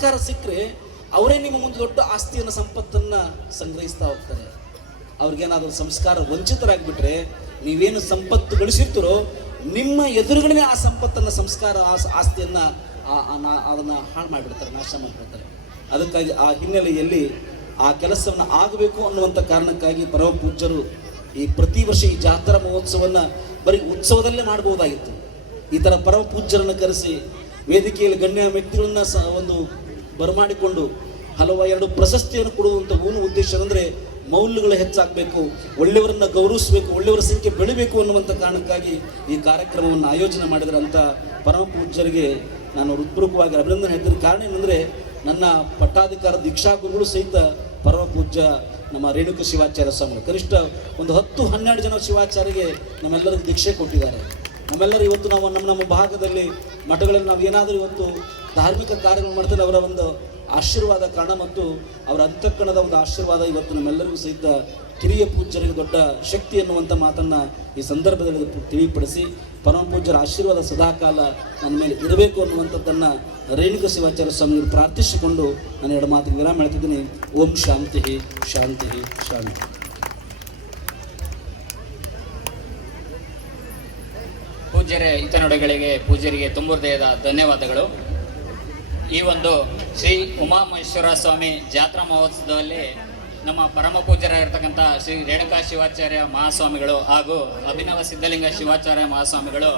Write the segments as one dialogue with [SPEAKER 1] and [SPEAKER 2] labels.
[SPEAKER 1] ಸಂಸ್ಕಾರ ಸಿಕ್ಕರೆ ಅವರೇ ನಿಮ್ಮ ಮುಂದೆ ದೊಡ್ಡ ಆಸ್ತಿಯನ್ನು, ಸಂಪತ್ತನ್ನು ಸಂಗ್ರಹಿಸ್ತಾ ಹೋಗ್ತಾರೆ. ಅವ್ರಿಗೇನಾದರೂ ಸಂಸ್ಕಾರ ವಂಚಿತರಾಗ್ಬಿಟ್ರೆ ನೀವೇನು ಸಂಪತ್ತು ಗಳಿಸಿರ್ತೀರೋ ನಿಮ್ಮ ಎದುರುಗಡೆ ಆ ಸಂಪತ್ತನ್ನು, ಸಂಸ್ಕಾರ ಆ- ಆಸ್ತಿಯನ್ನ ಅದನ್ನ ಹಾಳು ಮಾಡಿಬಿಡ್ತಾರೆ, ನಾಶ ಮಾಡಿಬಿಡ್ತಾರೆ. ಅದಕ್ಕಾಗಿ ಆ ಹಿನ್ನೆಲೆಯಲ್ಲಿ ಆ ಕೆಲಸವನ್ನು ಆಗಬೇಕು ಅನ್ನುವಂಥ ಕಾರಣಕ್ಕಾಗಿ ಪರಮ ಪೂಜ್ಯರು ಈ ಪ್ರತಿ ವರ್ಷ ಈ ಜಾತ್ರಾ ಮಹೋತ್ಸವವನ್ನು ಬರೀ ಉತ್ಸವದಲ್ಲೇ ಮಾಡಬಹುದಾಗಿತ್ತು ಈ ಥರ ಪರಮ ಪೂಜ್ಯರನ್ನು ಕರೆಸಿ ವೇದಿಕೆಯಲ್ಲಿ ಗಣ್ಯ ವ್ಯಕ್ತಿಗಳನ್ನ ಸ, ಒಂದು ಬರಮಾಡಿಕೊಂಡು ಹಲವು ಎರಡು ಪ್ರಶಸ್ತಿಯನ್ನು ಕೊಡುವಂಥ ಮೂಲ ಉದ್ದೇಶ ಅಂದರೆ ಮೌಲ್ಯಗಳು ಹೆಚ್ಚಾಗಬೇಕು, ಒಳ್ಳೆಯವರನ್ನ ಗೌರವಿಸಬೇಕು, ಒಳ್ಳೆಯವರ ಸಂಖ್ಯೆ ಬೆಳಿಬೇಕು ಅನ್ನುವಂಥ ಕಾರಣಕ್ಕಾಗಿ ಈ ಕಾರ್ಯಕ್ರಮವನ್ನು ಆಯೋಜನೆ ಮಾಡಿದ್ರಂಥ ಪರಮ ಪೂಜ್ಯರಿಗೆ ನಾನು ಹೃತ್ಪೂರ್ವಕವಾಗಿ ಅಭಿನಂದನೆ ಹೇಳ್ತೀನಿ. ಕಾರಣ ಏನಂದರೆ ನನ್ನ ಪಟ್ಟಾಧಿಕಾರ ದೀಕ್ಷಾ ಗುರುಗಳು ಸಹಿತ ಪರಮ ಪೂಜ್ಯ ನಮ್ಮ ರೇಣುಕ ಶಿವಾಚಾರ್ಯ ಸ್ವಾಮಿಗಳು. ಕನಿಷ್ಠ ಒಂದು ಹತ್ತು ಹನ್ನೆರಡು ಜನ ಶಿವಾಚಾರ್ಯಗೆ ನಮ್ಮೆಲ್ಲರಿಗೂ ದೀಕ್ಷೆ ಕೊಟ್ಟಿದ್ದಾರೆ. ನಮ್ಮೆಲ್ಲರೂ ಇವತ್ತು ನಾವು ನಮ್ಮ ನಮ್ಮ ಭಾಗದಲ್ಲಿ ಮಠಗಳಲ್ಲಿ ನಾವು ಏನಾದರೂ ಇವತ್ತು ಧಾರ್ಮಿಕ ಕಾರ್ಯಗಳು ಮಾಡ್ತಾರೆ ಅವರ ಒಂದು ಆಶೀರ್ವಾದ ಕಾರಣ ಮತ್ತು ಅವರ ಅಂತಃಕರಣದ ಒಂದು ಆಶೀರ್ವಾದ ಇವತ್ತು ನಮ್ಮೆಲ್ಲರಿಗೂ ಸಹಿತ ಕಿರಿಯ ಪೂಜ್ಯರಿಗೆ ದೊಡ್ಡ ಶಕ್ತಿ ಎನ್ನುವಂಥ ಮಾತನ್ನು ಈ ಸಂದರ್ಭದಲ್ಲಿ ತಿಳಿಪಡಿಸಿ ಪರಮ ಪೂಜ್ಯರ ಆಶೀರ್ವಾದ ಸದಾಕಾಲ ನನ್ನ ಮೇಲೆ ಇರಬೇಕು ಅನ್ನುವಂಥದ್ದನ್ನು ರೇಣುಕ ಶಿವಾಚಾರ್ಯ ಸ್ವಾಮಿಯವರು ಪ್ರಾರ್ಥಿಸಿಕೊಂಡು ನಾನು ಎರಡು ಮಾತಿಗೆ ವಿರಾಮ ಹೇಳ್ತಿದ್ದೀನಿ. ಓಂ ಶಾಂತಿ ಶಾಂತಿ ಶಾಂತಿ.
[SPEAKER 2] ಪೂಜ್ಯರೇ, ಹಿತನುಡಿಗಳಿಗೆ ಪೂಜ್ಯರಿಗೆ ತುಂಬ ಹೃದಯದ ಧನ್ಯವಾದಗಳು. ಈ ಒಂದು ಶ್ರೀ ಉಮಾಮಹೇಶ್ವರ ಸ್ವಾಮಿ ಜಾತ್ರಾ ಮಹೋತ್ಸವದಲ್ಲಿ ನಮ್ಮ ಪರಮ ಪೂಜ್ಯರಾಗಿರ್ತಕ್ಕಂಥ ಶ್ರೀ ರೇಣುಕಾ ಶಿವಾಚಾರ್ಯ ಮಹಾಸ್ವಾಮಿಗಳು ಹಾಗೂ ಅಭಿನವ ಸಿದ್ಧಲಿಂಗ ಶಿವಾಚಾರ್ಯ ಮಹಾಸ್ವಾಮಿಗಳು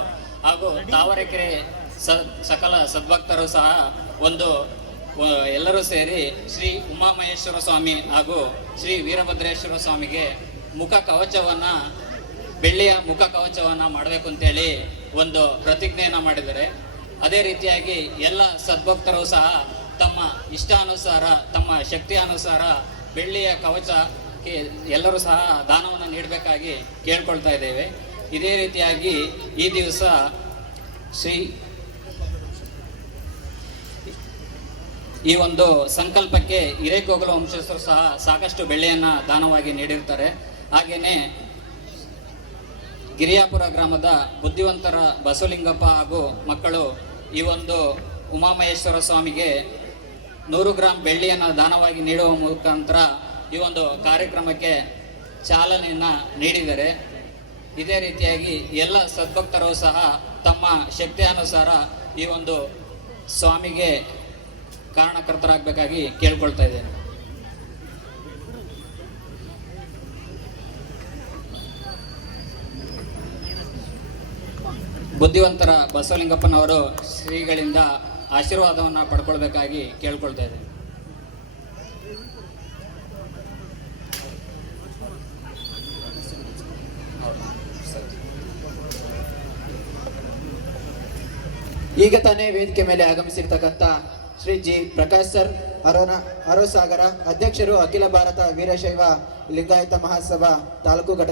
[SPEAKER 2] ಹಾಗೂ ತಾವರೆಕೆರೆ ಸ, ಸಕಲ ಸದ್ಭಕ್ತರು ಸಹ ಒಂದು ಎಲ್ಲರೂ ಸೇರಿ ಶ್ರೀ ಉಮಾಮಹೇಶ್ವರ ಸ್ವಾಮಿ ಹಾಗೂ ಶ್ರೀ ವೀರಭದ್ರೇಶ್ವರ ಸ್ವಾಮಿಗೆ ಮುಖ ಕವಚವನ್ನು, ಬೆಳ್ಳಿಯ ಮುಖ ಕವಚವನ್ನು ಮಾಡಬೇಕು ಅಂತೇಳಿ ಒಂದು ಪ್ರತಿಜ್ಞೆಯನ್ನು ಮಾಡಿದ್ದಾರೆ. ಅದೇ ರೀತಿಯಾಗಿ ಎಲ್ಲ ಸದ್ಭಕ್ತರು ಸಹ ತಮ್ಮ ಇಷ್ಟಾನುಸಾರ, ತಮ್ಮ ಶಕ್ತಿ ಅನುಸಾರ ಬೆಳ್ಳಿಯ ಕವಚಕ್ಕೆ ಎಲ್ಲರೂ ಸಹ ದಾನವನ್ನು ನೀಡಬೇಕಾಗಿ ಕೇಳ್ಕೊಳ್ತಾ ಇದ್ದೇವೆ. ಇದೇ ರೀತಿಯಾಗಿ ಈ ದಿವಸ ಶ್ರೀ ಈ ಒಂದು ಸಂಕಲ್ಪಕ್ಕೆ ಹಿರೇಕೋಗಲ ವಂಶಸ್ಥರು ಸಹ ಸಾಕಷ್ಟು ಬೆಳ್ಳಿಯನ್ನು ದಾನವಾಗಿ ನೀಡಿರ್ತಾರೆ. ಹಾಗೇನೆ ಗಿರಿಯಾಪುರ ಗ್ರಾಮದ ಬುದ್ಧಿವಂತರ ಬಸವಲಿಂಗಪ್ಪ ಹಾಗೂ ಮಕ್ಕಳು ಈ ಒಂದು ಉಮಾಮಹೇಶ್ವರ ಸ್ವಾಮಿಗೆ ನೂರು ಗ್ರಾಂ ಬೆಳ್ಳಿಯನ್ನು ದಾನವಾಗಿ ನೀಡುವ ಮುಖಾಂತರ ಈ ಒಂದು ಕಾರ್ಯಕ್ರಮಕ್ಕೆ ಚಾಲನೆಯನ್ನು ನೀಡಿದ್ದಾರೆ ಇದೇ ರೀತಿಯಾಗಿ ಎಲ್ಲ ಸದ್ಭಕ್ತರು ಸಹ ತಮ್ಮ ಶಕ್ತಿ ಅನುಸಾರ ಈ ಒಂದು ಸ್ವಾಮಿಗೆ ಕಾರಣಕರ್ತರಾಗಬೇಕಾಗಿ ಕೇಳ್ಕೊಳ್ತಾ ಇದ್ದೇನೆ. ಬುದ್ಧಿವಂತರ ಬಸವಲಿಂಗಪ್ಪನವರು ಶ್ರೀಗಳಿಂದ ಆಶೀರ್ವಾದವನ್ನು ಪಡ್ಕೊಳ್ಬೇಕಾಗಿ ಕೇಳ್ಕೊಳ್ತಾ ಇದ್ದೇನೆ
[SPEAKER 3] ಈಗ ತಾನೇ ವೇದಿಕೆ ಮೇಲೆ ಆಗಮಿಸಿರ್ತಕ್ಕಂಥ ಶ್ರೀ ಜಿ ಪ್ರಕಾಶ್ ಸರ್ ಅರೋನ ಅರೋಸಾಗರ ಅಧ್ಯಕ್ಷರು ಅಖಿಲ ಭಾರತ ವೀರಶೈವ ಲಿಂಗಾಯತ ಮಹಾಸಭಾ ತಾಲೂಕು ಘಟಕ